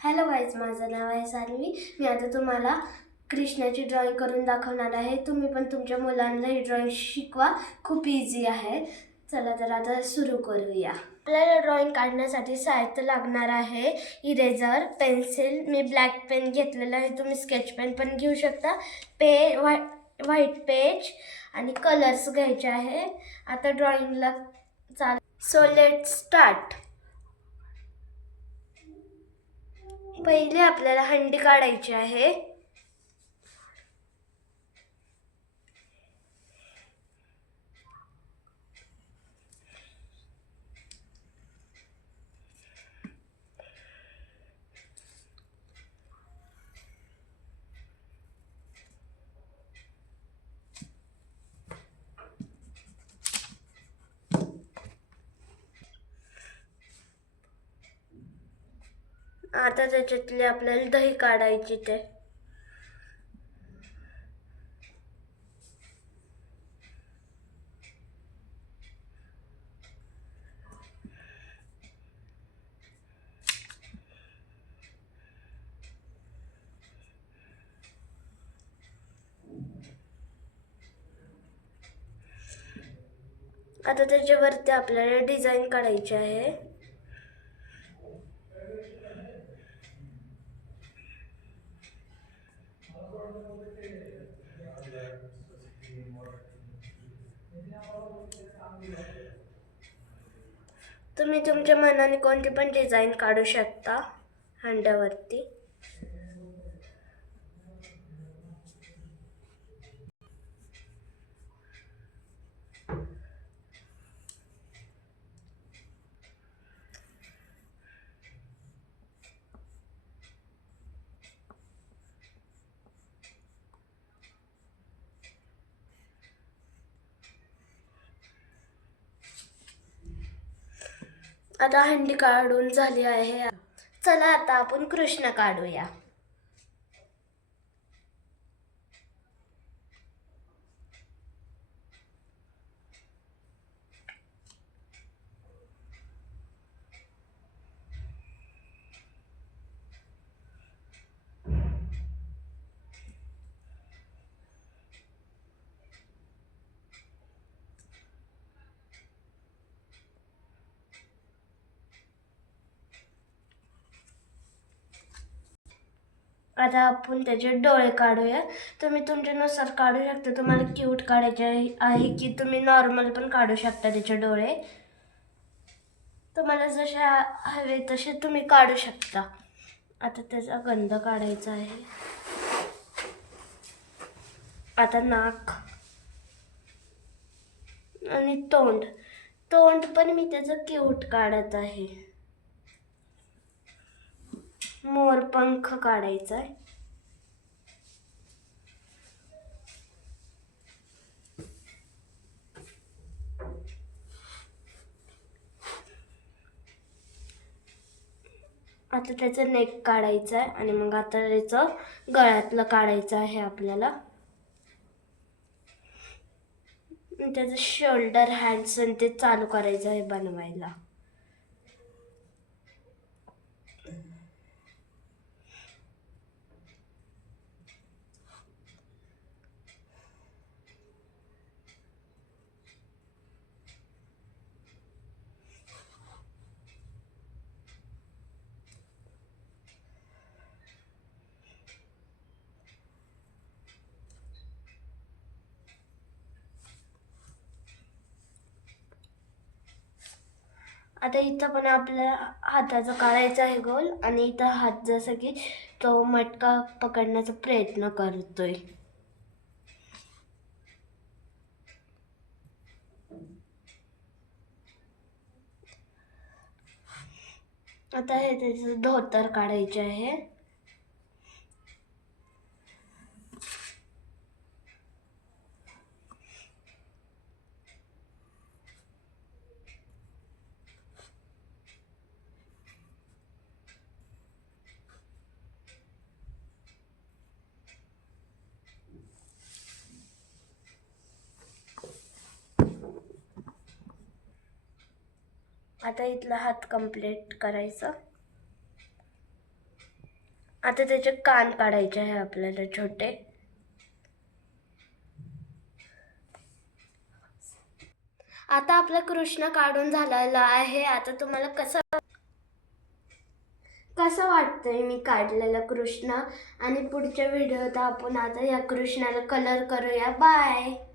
Hello guys, माझं नाव आहे सान्वी. मी आता तुम्हाला कृष्णाची ड्रॉइंग करून दाखवणार आहे. तुम्ही पण तुमच्या मुलांना ही ड्रॉइंग शिकवा, खूप इझी आहे. चला तर आता सुरू करूया. आपल्याला ड्रॉइंग काढण्यासाठी साहित्य लागणार आहे इरेझर, पेन्सिल. मी ब्लॅक पेन घेतलेला आहे, तुम्ही स्केच पेन पण घेऊ शकता. व्हाईट पेज आणि कलर्स घ्यायचे आहे. आता ड्रॉइंगला सो लेट्स स्टार्ट. पहिले आपल्याला हंडी काढायची आहे. आता त्याच्यातले आपल्याला दही काढायची ते. आता त्याच्यावरती आपल्याला डिझाईन काढायची आहे. तुम्ही तुमच्या मनाने कोणती पण डिझाईन काढू शकता हंड्यावरती. आता हंडी काढून झाली आहे. चला आता आपण कृष्ण काढूया. आता आपण त्याचे डोळे काढूया. तुम्ही तुमच्यानुसार काढू शकता. तुम्हाला क्यूट काढायचे आहे की तुम्ही नॉर्मल पण काढू शकता त्याचे डोळे. तुम्हाला जसे हवे तसे तुम्ही काढू शकता. आता त्याचा गंध काढायचा आहे. आता नाक आणि तोंड पण मी त्याचं क्यूट काढत आहे. मोरपंख काढायचा आहे. आता त्याचं नेक काढायचं आहे आणि मग आता त्याचं गळ्यातलं काढायचं आहे आपल्याला. त्याचं शोल्डर, हँड्स ते चालू करायचं आहे बनवायला. आता इथं पण आपल्या हाताचं काढायचं आहे गोल आणि इथं हात जसं की तो मटका पकडण्याचा प्रयत्न करतोय. आता हे त्याचं धोतर काढायचे आहे. आता इथला हात कंप्लीट करायचा. आता त्याचे कान काढायचे आहे आपल्याला छोटे. आता आपला कृष्ण काढून झालेला आहे. आता तुम्हाला कसं वाटतंय मी काढलेला कृष्ण? आणि पुढच्या व्हिडिओत आपण आता या कृष्णाला कलर करूया. बाय.